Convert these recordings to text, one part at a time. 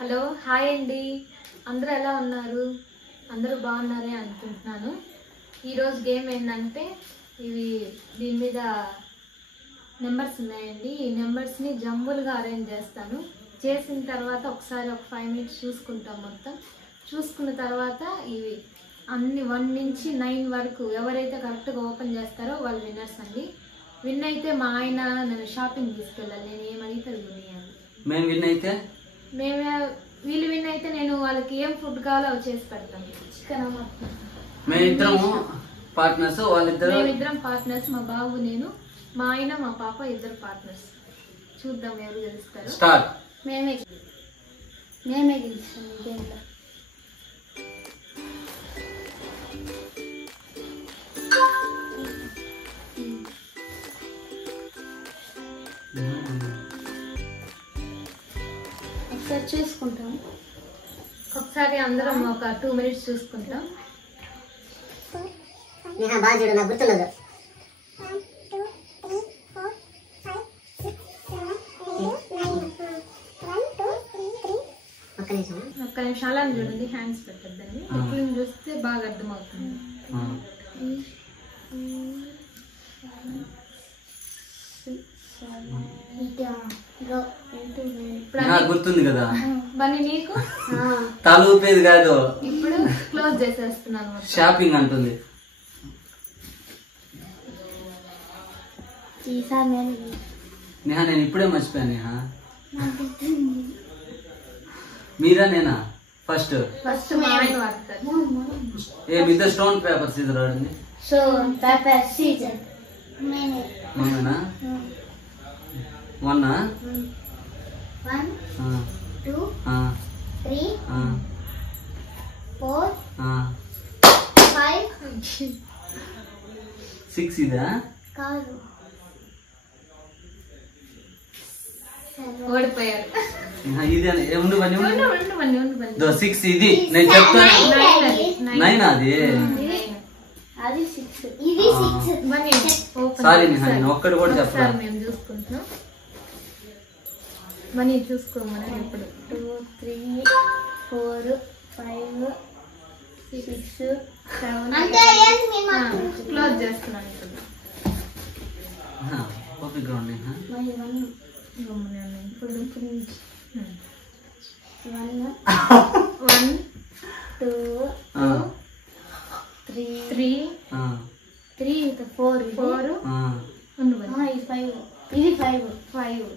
Hello hi అండి, అందరూ ఎలా ఉన్నారు? అందరూ బాగున్నారే అనుకుంటున్నాను. ఈరోజు గేమ్ ఏంటంటే దీని మీద నెంబర్స్ ఉన్నాయండి. ఈ నెంబర్స్ని జంబుల్గా అరేంజ్ చేస్తాను. చేసిన తర్వాత ఒకసారి ఒక 5 minutes చూసుకుంటాం. మొత్తం చూసుకున్న తర్వాత ఇవి అన్ని 1 నుంచి 9 వరకు ఎవరైతే కరెక్ట్గా ఓపెన్ చేస్తారో వాళ్ళు విన్నర్స్ అండి. విన్ అయితే మా ఆయన నన్ను షాపింగ్ తీసుకెళ్ళాలి. నేను ఏమడిగితే అది కొనియాలి. మేము విన్ అయితే వీళ్ళు విన్ అయితే నేను వాళ్ళకి ఏం ఫుడ్ కావాలో అవి చేసి పెడతాను. Chicken mutton. మేమిద్దరము పార్ట్నర్స్, మేమిద్దరం పార్ట్నర్స్. మా బాబు, నేను, మా ఆయన, మా పాప ఇద్దరు పార్ట్నర్స్. చూద్దాం ఎవరు గెలుస్తారు. స్టార్ట్. మేమే గెలుస్తాం ఈ గేమ్లో. ఒకసారి చూసుకుంటాం. ఒకసారి అందరం ఒక 2 minutes చూసుకుంటాం. బాగా చూడు, నాకు గుర్తున్నది. ఒక్క నిమిషాలని చూడండి, హ్యాండ్స్ పెట్టద్దండి. ఇప్పుడు చూస్తే బాగా అర్థమవుతుంది. గుర్తుంది కదా బన్నీ నీకు? తల ఊపేది కాదు. ఇప్పుడు క్లోజ్ చేసేస్తున్నాను. షాపింగ్ అంటుంది. నేహా నేను ఇప్పుడే మర్చిపోయాను. నేహా మీరా నేనా? ఫస్ట్ మా ఆయన వాడతారు. ఏమిద్దరు స్టోన్ పేపర్ సీజర్ ఆడింది. మమ్మేనా? 1 1 2 3 4 5 6 ఇదా? కాదు, ఓడిపోయారు. ఇది ఉండు బన్నీ, ఉండు బన్నీ. 6 ఇది నేను చెప్తాను. 9 అది. అది 6, ఇది 6. బన్నీ ఓపెన్. సారీ నేహా, నేను ఒక్కటి కూడా చెప్పరా. మేము చూసుకుంటున్నాం. మనీ చూసుకోమని. ఇప్పుడు 2 3 4 5 6 7 క్లోజ్ చేస్తున్నాను. Okay ground Neha. ఇప్పుడు 1 2 3 3 4 ఉండు. ఇది 5, ఇది 5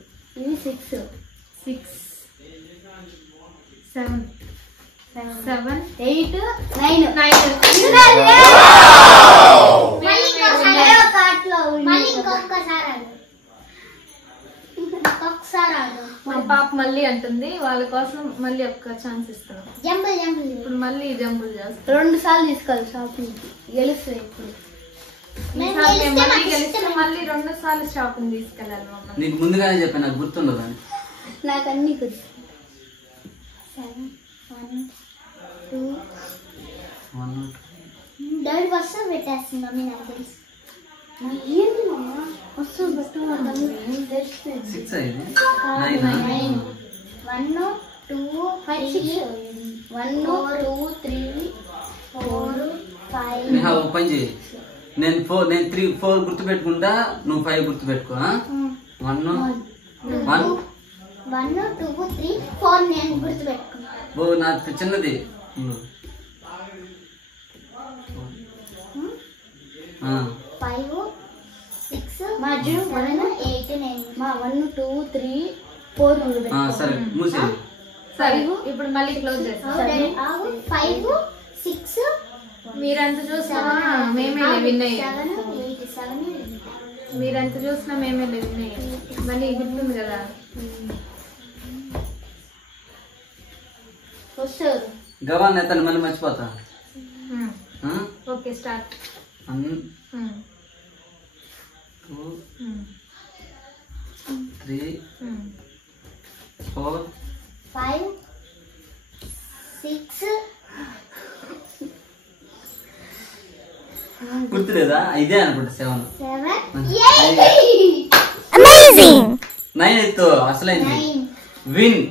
ఇది 6 7 8 9 మా పాప మళ్ళీ అంటుంది. వాళ్ళ కోసం మళ్ళీ ఒక్క ఛాన్స్ ఇస్తున్నాం. ఇప్పుడు మళ్ళీ జంబుల్ చేస్తాం. 2 సార్లు తీసుకోవాలి షాపింగ్. గెలుస్తుంది ఇప్పుడు. మళ్ళీ 2 సార్లు షాపింగ్ తీసుకెళ్ళాలి మమ్మల్ని. నీకు ముందుగానే చెప్పాను, నాకు గుర్తుండదు అని. నాకు అన్ని గుర్తు. 7 1 2 డాడీ వస్తా పెట్టేస్తుంది మమ్మీ. నాకు తెలుసు. ఏంటి మమ్మా వస్తూ పెట్టు తెలుస్తుంది. 6 అయింది. 9 1 2 5 6 1 2 3 4 5 నేహా ఒక పని చేయి. నేను 3 4 గుర్తు పెట్టుకుంటా, నువ్వు 5 గుర్తు పెట్టుకో. 1 2 3 4 నేను గుర్తు పెట్టుకున్నా. నాకు చిన్నది. 5 6 మధ్యలో 1 8 9 మా 1 2 3 4 సరే మూసే. సరే ఇప్పుడు మళ్ళీ క్లోజ్ చేస్తాం. 5 6 మీరెంత చూసినా మేమే విన్ అయ్యాం. మీరెంత చూసినా మేమే విన్ అయ్యాం. మళ్ళీ గుర్తుంది కదా. గవాన్ ఎత్తాను మళ్ళీ మర్చిపోతా. Okay start. 1 2 3 4 5 6 గుర్తులేదా? ఇదే అనుకుంటా. 7 అమేజింగ్. 9 ఎత్తు అసలైంది. విన్.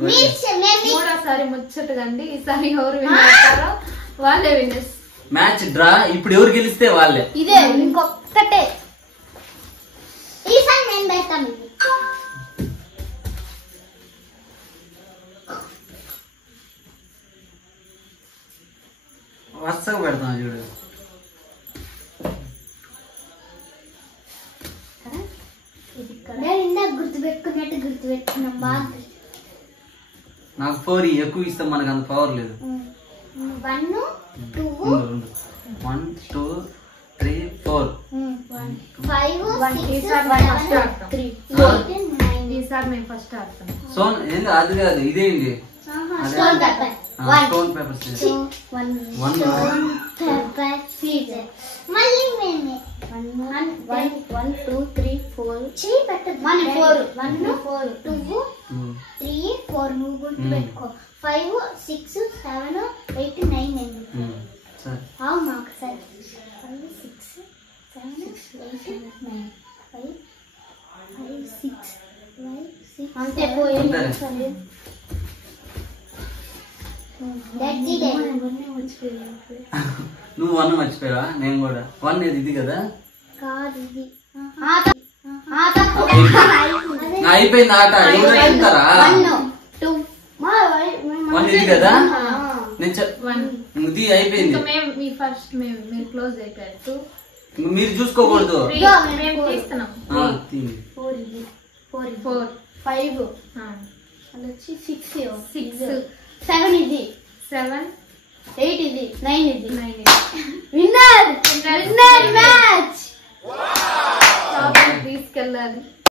నేను పోయినసారి ముచ్చటగా అండి. ఈసారి ఎవరు విన్ అవుతారో వాళ్ళే విన్నర్స్. Match draw. ఇప్పుడు ఎవరు గెలిస్తే వాళ్ళే. ఇదే ఇంకొక్కటే. ఈసారి నేను పెడతాను. వరుసగా పెడతాను చూడు. నేను ఇందాక గుర్తుపెట్టుకున్నట్టు గుర్తుపెట్టుకున్నాం బాగా. నాకు 4 ఎక్కువ ఇస్తే మనకు అంత పవర్ లేదు. 1 2 1 2 3 4 5 ఈసారి 6 ఫస్ట్ 7 ఆడతాం. 3 8 9. ఈసారి మేము ఫస్ట్ ఆడతాం. సోన్ ఏంది అది కాదు, ఇదేంటి stone paper. Stone papers. 1 1 stone paper scissor. మళ్ళీ మేమే 1 2 3 4 చీ పెట్టదు. 1 4 2 3 4 నువ్వు గుర్తుపెట్టుకో. 5 6 7 8 9 అండి. సరే అవు మాకు సరే 5 6 7 8 9 5 6 అంతే పోయింది. అంతే. నువ్వు 1 మర్చిపోయావా? నేను కూడా 1 ఇది కదా. అయిపోయింది ఆట. ఎవరు వెళ్తారా? 1 ఇది కదా. నేను ఇది అయిపోయింది. ఇంకా మేము మీ ఫస్ట్ మీరు క్లోజ్ అయిపోయారు. మీరు చూసుకోకూడదు. మేము తీస్తున్నాం. 4 5 వచ్చి 6 6 7 ఇది 7 8 ఇది 9 ఇది 9 విన్నర్ మ్యాచ్ తీసుకెళ్ళాలి.